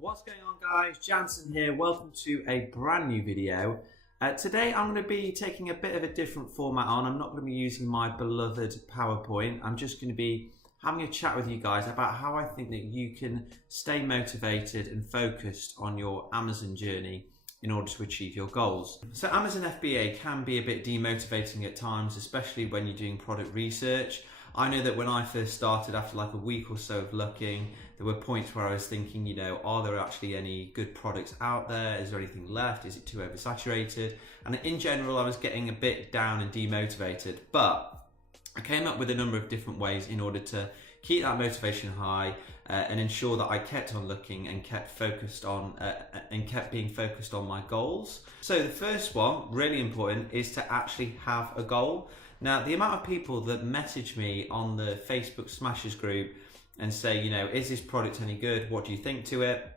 What's going on, guys? Janson here. Welcome to a brand new video. Today I'm going to be taking a bit of a different format on. I'm not going to be using my beloved PowerPoint. I'm just going to be having a chat with you guys about how I think that you can stay motivated and focused on your Amazon journey in order to achieve your goals. So Amazon FBA can be a bit demotivating at times, especially when you're doing product research. I know that when I first started, after like a week or so of looking, there were points where I was thinking, you know, are there actually any good products out there? Is there anything left? Is it too oversaturated? And in general, I was getting a bit down and demotivated, but I came up with a number of different ways in order to keep that motivation high and ensure that I kept on looking and kept focused on kept being focused on my goals. So the first one, really important, is to actually have a goal. Now, the amount of people that message me on the Facebook Smashers group and say, you know, is this product any good? What do you think to it?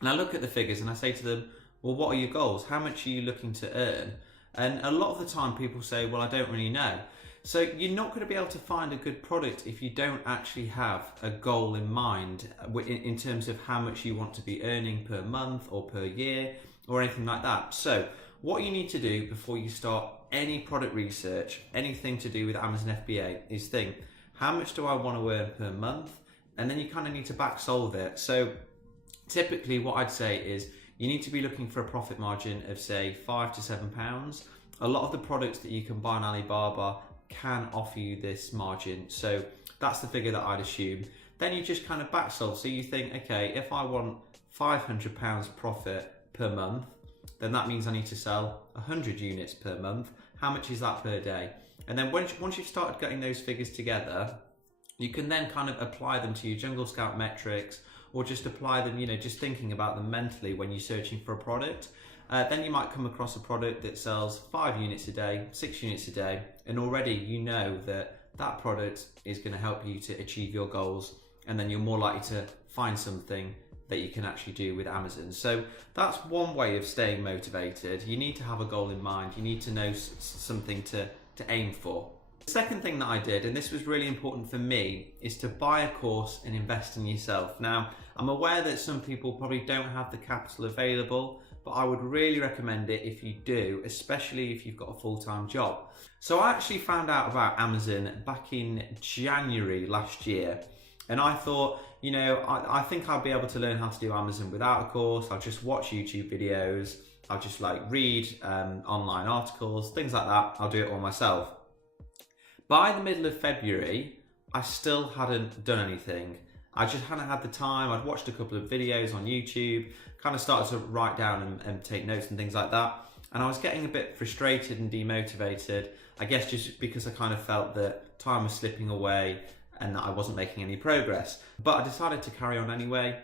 And I look at the figures and I say to them, well, what are your goals? How much are you looking to earn? And a lot of the time people say, well, I don't really know. So you're not going to be able to find a good product if you don't actually have a goal in mind in terms of how much you want to be earning per month or per year or anything like that. So what you need to do before you start any product research, anything to do with Amazon FBA, is think, how much do I want to earn per month? And then you kind of need to back solve it. So typically what I'd say is you need to be looking for a profit margin of say £5 to £7. A lot of the products that you can buy on Alibaba can offer you this margin. So that's the figure that I'd assume. Then you just kind of back solve. So you think, okay, if I want £500 profit per month, then that means I need to sell 100 units per month. How much is that per day? And then once you've started getting those figures together, you can then kind of apply them to your Jungle Scout metrics, or just apply them, you know, just thinking about them mentally when you're searching for a product. Then you might come across a product that sells 5 units a day, 6 units a day, and already you know that that product is going to help you to achieve your goals, and then you're more likely to find something that you can actually do with Amazon. So that's one way of staying motivated. You need to have a goal in mind. You need to know something to aim for. The second thing that I did, and this was really important for me, is to buy a course and invest in yourself. Now, I'm aware that some people probably don't have the capital available, but I would really recommend it if you do, especially if you've got a full-time job. So I actually found out about Amazon back in January last year, and I thought, you know, I think I'll be able to learn how to do Amazon without a course. I'll just watch YouTube videos, I'll just like read online articles, things like that. I'll do it all myself. By the middle of February, I still hadn't done anything. I just hadn't had the time. I'd watched a couple of videos on YouTube, kind of started to write down and take notes and things like that. And I was getting a bit frustrated and demotivated, I guess just because I kind of felt that time was slipping away and that I wasn't making any progress. But I decided to carry on anyway,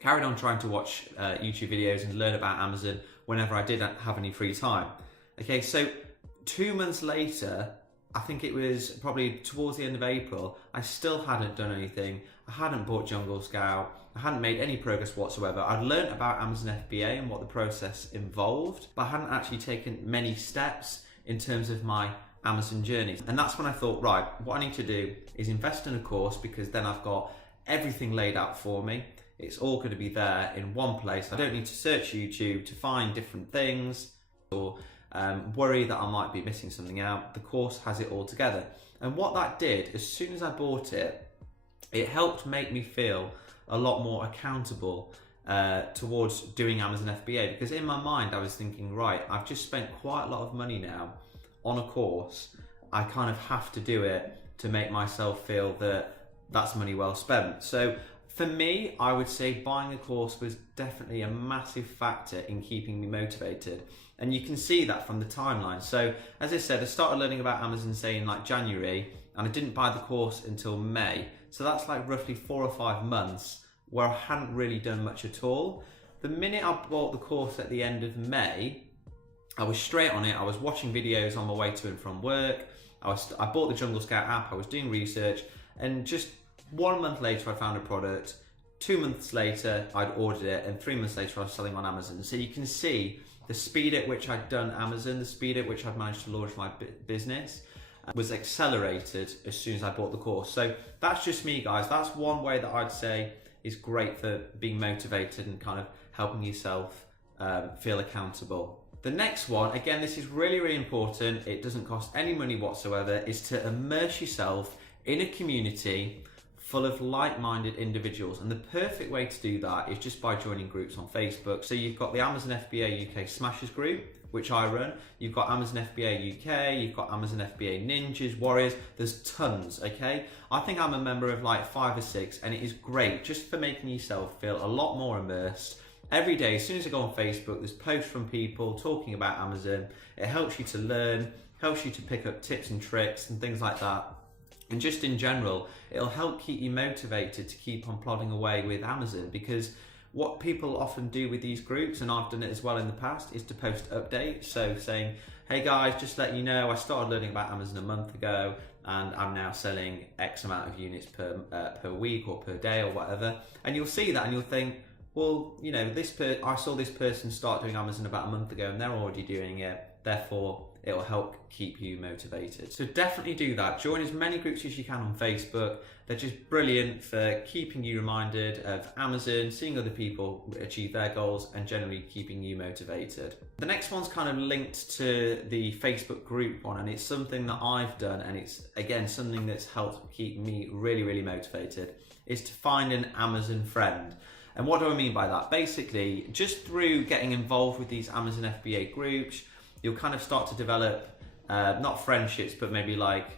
carried on trying to watch YouTube videos and learn about Amazon whenever I did have any free time. Okay, so 2 months later, I think it was probably towards the end of April, I still hadn't done anything. I hadn't bought Jungle Scout. I hadn't made any progress whatsoever. I'd learned about Amazon FBA and what the process involved, but I hadn't actually taken many steps in terms of my Amazon journey. And that's when I thought, right, what I need to do is invest in a course, because then I've got everything laid out for me. It's all going to be there in one place. I don't need to search YouTube to find different things or worry that I might be missing something out. The course has it all together. And what that did, as soon as I bought it, it helped make me feel a lot more accountable towards doing Amazon FBA, because in my mind I was thinking, right, I've just spent quite a lot of money now on a course. I kind of have to do it to make myself feel that that's money well spent. So for me, I would say buying a course was definitely a massive factor in keeping me motivated. And you can see that from the timeline. So as I said, I started learning about Amazon, say in like January, and I didn't buy the course until May. So that's like roughly 4 or 5 months where I hadn't really done much at all. The minute I bought the course at the end of May, I was straight on it. I was watching videos on my way to and from work. I bought the Jungle Scout app, I was doing research, and just 1 month later I found a product. 2 months later I'd ordered it, and 3 months later I was selling on Amazon. So you can see the speed at which I'd done Amazon, the speed at which I'd managed to launch my business was accelerated as soon as I bought the course. So that's just me, guys. That's one way that I'd say is great for being motivated and kind of helping yourself feel accountable. The next one, again, this is really, really important. It doesn't cost any money whatsoever, is to immerse yourself in a community full of like-minded individuals. And the perfect way to do that is just by joining groups on Facebook. So you've got the Amazon FBA UK Smashers group, which I run. You've got Amazon FBA UK, you've got Amazon FBA Ninjas, Warriors, there's tons, okay? I think I'm a member of like 5 or 6, and it is great just for making yourself feel a lot more immersed. Every day, as soon as I go on Facebook, there's posts from people talking about Amazon. It helps you to learn, helps you to pick up tips and tricks and things like that. And just in general, it'll help keep you motivated to keep on plodding away with Amazon, because what people often do with these groups, and I've done it as well in the past, is to post updates. So saying, hey guys, just letting you know, I started learning about Amazon a month ago and I'm now selling X amount of units per week or per day or whatever. And you'll see that and you'll think, well, you know, I saw this person start doing Amazon about a month ago and they're already doing it. Therefore, it'll help keep you motivated. So definitely do that. Join as many groups as you can on Facebook. They're just brilliant for keeping you reminded of Amazon, seeing other people achieve their goals, and generally keeping you motivated. The next one's kind of linked to the Facebook group one, and it's something that I've done, and it's, again, something that's helped keep me really, really motivated, is to find an Amazon friend. And what do I mean by that? Basically, just through getting involved with these Amazon FBA groups, you'll kind of start to develop, not friendships, but maybe like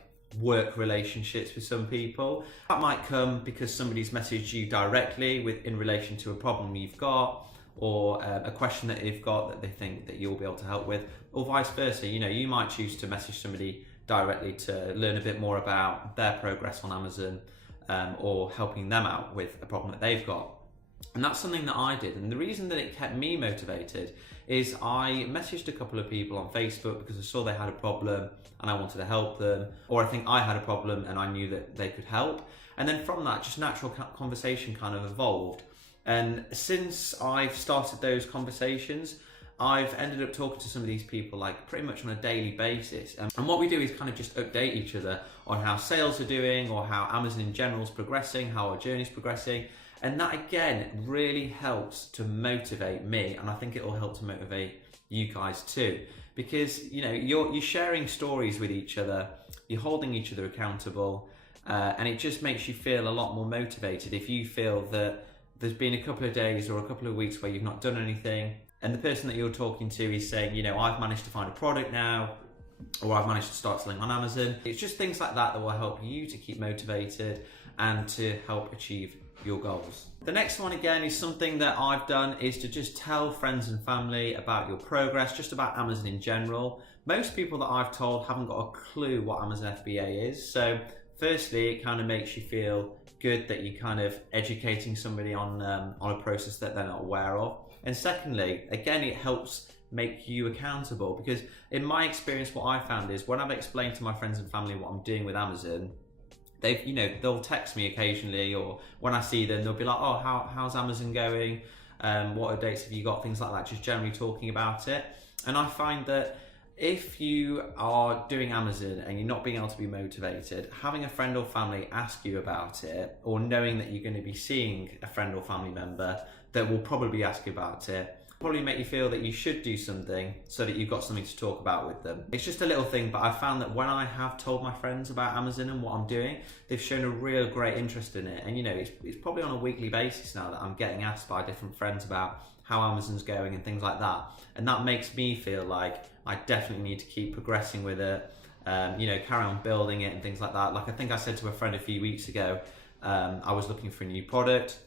work relationships with some people. That might come because somebody's messaged you directly in relation to a problem you've got, or a question that they've got that they think that you'll be able to help with, or vice versa. You know, you might choose to message somebody directly to learn a bit more about their progress on Amazon, or helping them out with a problem that they've got. And that's something that I did. And the reason that it kept me motivated is I messaged a couple of people on Facebook because I saw they had a problem and I wanted to help them, or I think I had a problem and I knew that they could help. And then from that, just natural conversation kind of evolved. And since I've started those conversations, I've ended up talking to some of these people like pretty much on a daily basis. And what we do is kind of just update each other on how sales are doing, or how Amazon in general is progressing, how our journey is progressing. And that, again, really helps to motivate me, and I think it will help to motivate you guys too, because you know you're sharing stories with each other, you're holding each other accountable, and it just makes you feel a lot more motivated if you feel that there's been a couple of days or a couple of weeks where you've not done anything, and the person that you're talking to is saying, you know, I've managed to find a product now, or I've managed to start selling on Amazon. It's just things like that that will help you to keep motivated and to help achieve your goals. The next one, again, is something that I've done, is to just tell friends and family about your progress, just about Amazon in general. Most people that I've told haven't got a clue what Amazon FBA is. So firstly, it kind of makes you feel good that you're kind of educating somebody on a process that they're not aware of. And secondly, again, it helps make you accountable, because in my experience, what I found is when I've explained to my friends and family what I'm doing with Amazon, they'll text me occasionally, or when I see them, they'll be like, oh, how's Amazon going? What updates have you got? Things like that, just generally talking about it. And I find that if you are doing Amazon and you're not being able to be motivated, having a friend or family ask you about it, or knowing that you're going to be seeing a friend or family member that will probably ask you about it, probably make you feel that you should do something so that you've got something to talk about with them. It's just a little thing, but I found that when I have told my friends about Amazon and what I'm doing, they've shown a real great interest in it. And you know, it's probably on a weekly basis now that I'm getting asked by different friends about how Amazon's going and things like that. And that makes me feel like I definitely need to keep progressing with it, you know, carry on building it and things like that. Like I think I said to a friend a few weeks ago, I was looking for a new product.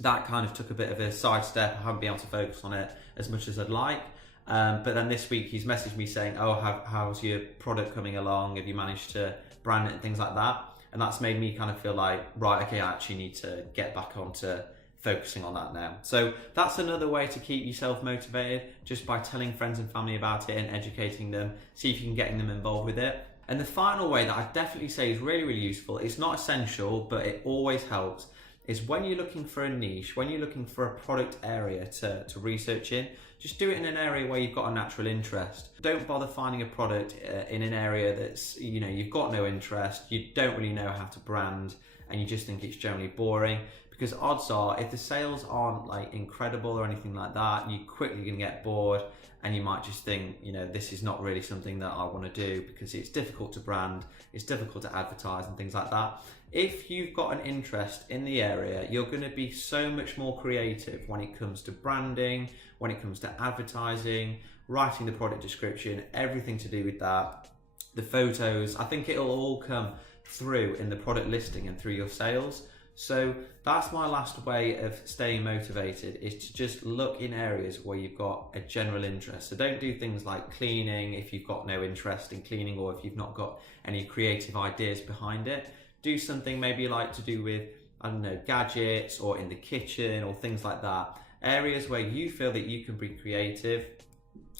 That kind of took a bit of a sidestep. I haven't been able to focus on it as much as I'd like. But then this week he's messaged me saying, oh, how's your product coming along? Have you managed to brand it and things like that? And that's made me kind of feel like, right, okay, I actually need to get back onto focusing on that now. So that's another way to keep yourself motivated, just by telling friends and family about it and educating them, see if you can get them involved with it. And the final way that I definitely say is really, really useful, it's not essential, but it always helps, is when you're looking for a niche, when you're looking for a product area to research in, just do it in an area where you've got a natural interest. Don't bother finding a product in an area that's, you know, you've got no interest, you don't really know how to brand, and you just think it's generally boring, because odds are if the sales aren't like incredible or anything like that, you're quickly going to get bored and you might just think, you know, this is not really something that I want to do because it's difficult to brand, it's difficult to advertise and things like that. If you've got an interest in the area, you're going to be so much more creative when it comes to branding, when it comes to advertising, writing the product description, everything to do with that, the photos. I think it'll all come through in the product listing and through your sales. So that's my last way of staying motivated, is to just look in areas where you've got a general interest. So don't do things like cleaning if you've got no interest in cleaning, or if you've not got any creative ideas behind it. Do something maybe like to do with, I don't know, gadgets or in the kitchen or things like that. Areas where you feel that you can be creative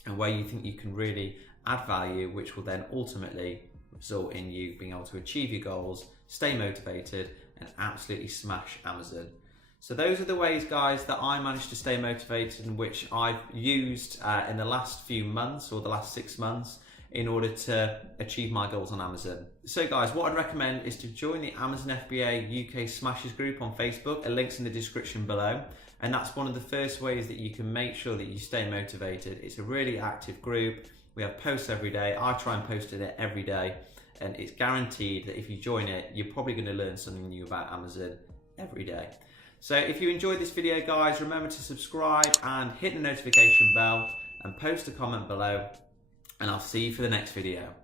and where you think you can really add value, which will then ultimately result in you being able to achieve your goals, stay motivated, and absolutely smash Amazon. So those are the ways, guys, that I managed to stay motivated, and which I've used in the last few months or the last 6 months in order to achieve my goals on Amazon. So guys, what I'd recommend is to join the Amazon FBA UK Smashers group on Facebook. A link's in the description below. And that's one of the first ways that you can make sure that you stay motivated. It's a really active group. We have posts every day. I try and post in it every day. And it's guaranteed that if you join it, you're probably going to learn something new about Amazon every day. So if you enjoyed this video, guys, remember to subscribe and hit the notification bell and post a comment below. And I'll see you for the next video.